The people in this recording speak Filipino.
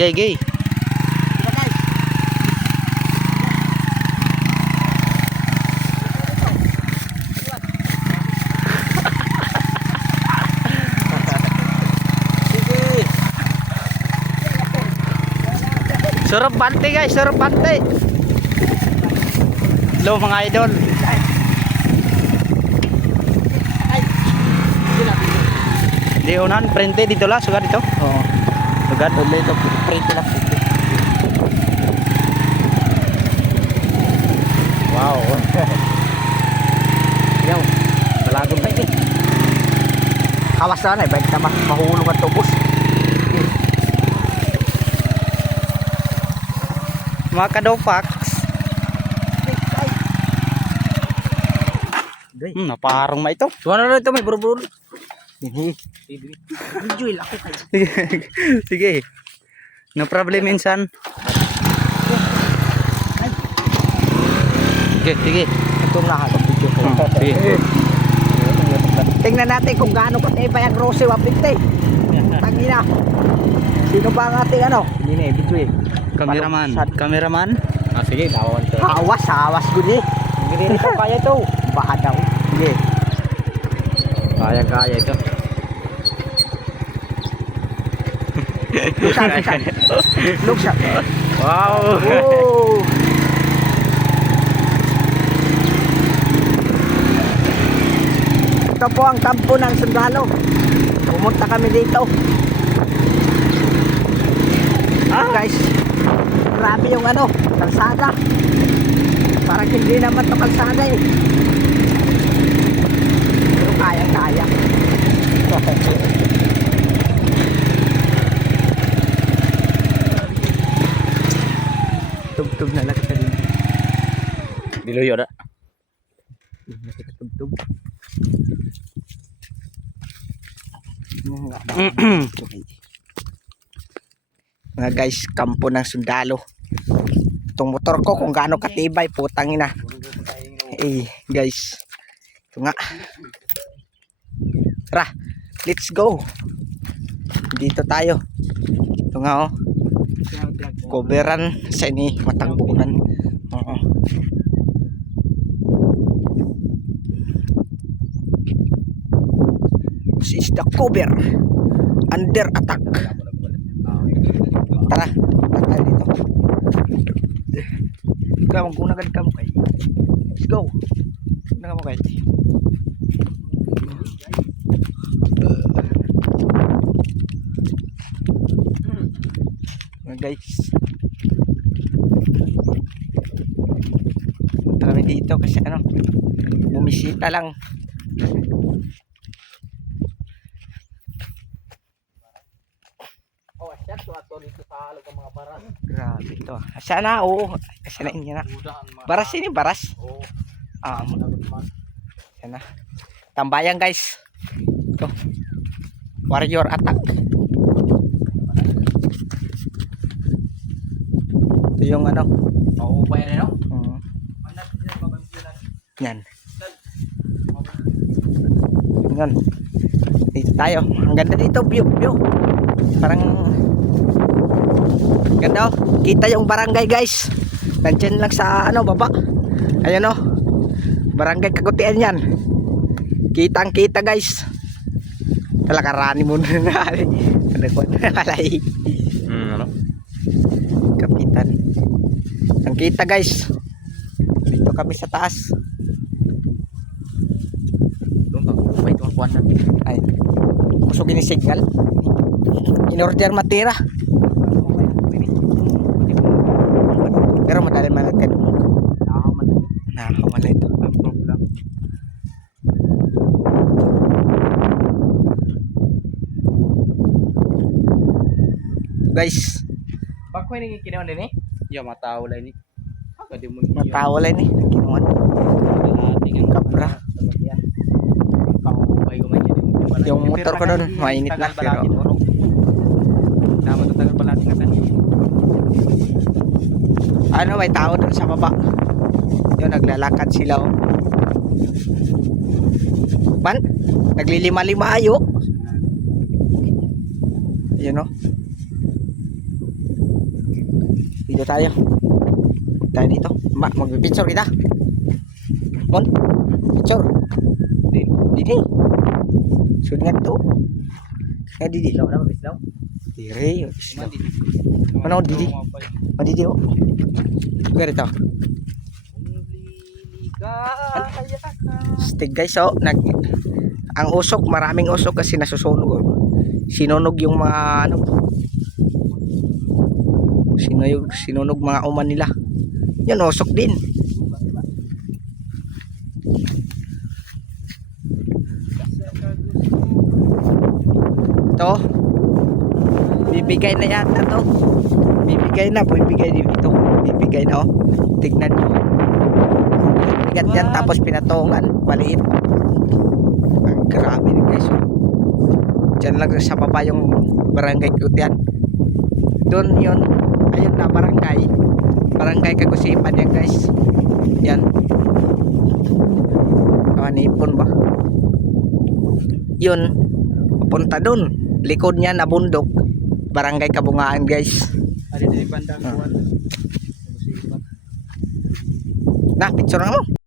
Gay, gay. Diba guys? Sige. Surop bante guys, surop bante. Hello mga idol. Ay. Di unahan, prente dito lang, sugat dito. Oo. Sugat ulit ito, prente lang. Wow. Yo. Balagon pa ito. Kawas na baik na mahulog at tubos. Mga kadopax. Naparang ma ito. Tuwan na ito may buru-buru. Enjoy laki tayo. Sige. No problem insan. Sige, sige. Itong lahat ang video ko. Sige. Tingnan natin kung gaano katibay ang rose wapite. Tangina. Sino ba ang ating ano? Hindi na video eh. Cameraman. Cameraman. Ah, sige, dawan to. Hawas gudi. Hindi ko kaya to. Baha daw. Sige. Kaya ito. Luksan. Wow! Oh. Ito po ang kampo ng sundalo. Pumunta kami dito. Guys, grabe yung ano, kalsada. Parang hindi naman to kalsada eh. Pero kaya. Tugtog na lang sa din. Diluyo na. Tugtog. Mga guys, kampo ng sundalo. Itong motor ko kung gaano katibay, putang ina. Eh, guys. Ito nga. Tara, let's go. Dito tayo. Ito nga oh. Coveran sa ini matangbunan. Oo. This is the cover. Under attack. Tara, tayo dito. Ikaw, magkunagad ka mo kay. Let's go. Kunagad mo kay. Guys, punta kami dito kasi ano, bumisita lang. Oh, siya to ato dito sa halog ng mga baras. Grabe ito. Sana oo, kasi na inyo na. Baras ini baras. Oo. Sana. Tambayan guys. Ito. Warrior attack. Ito yung ano. Oo, pa yan, no? Yan. Yan. Dito tayo. Ang ganda dito, view. Parang ganda oh. Kita yung barangay guys. Nandiyan lang sa ano baba. Ayan oh. Barangay Kagutian yan. Kitang kita guys. Talakarani mo na. Ano ko nakalay. Ano? Kapitan. Ang kita guys. Dito kami sa taas. Doon ka, may tumakuan natin. Ay. Kusog ini signal. In-order matira. Pero madali man natin. Nakakaman na ito. Guys, Bakit may kinawan din eh? Yo, matawala ini. Pwede mo matawala ni. Kinuan. Kabra. Yung motor ko doon, mainit na pero dapat tagal pala tingatan. ano, may tao doon sa baba. Yun, naglalakad sila oh. Man, naglilima-lima ayo. Yun oh. Dito tayo. Tayo dito. Magpipicture kita. Mon, picture. Didi. Sunod nga ito. Nga Didi. Daw na mabis daw. Dire. Cuman di. Ano, Didi? Oh, Didi oh. Gari ito. Stig guys oh. Ang usok, maraming usok kasi nasusunog. Sinunog yung mga ano. Sinunog mga uman nila. Yan usok din. Ito. Bibigay na yata to. Bibigay na dito. Bibigay na oh. Tignan nyo. Bigat yan tapos pinatungan. Maliit. Ang grabe din guys oh. Diyan lang sa baba yung barangay Kutian. Doon yun. Ayun na barangay. Barangay Kagusipan yan guys. Yan. Nipon ba? Yun. Punta doon. Likod niya na bundok. Barangay Kabungaan guys. Ada di bandang kuan. Nah, picture mo.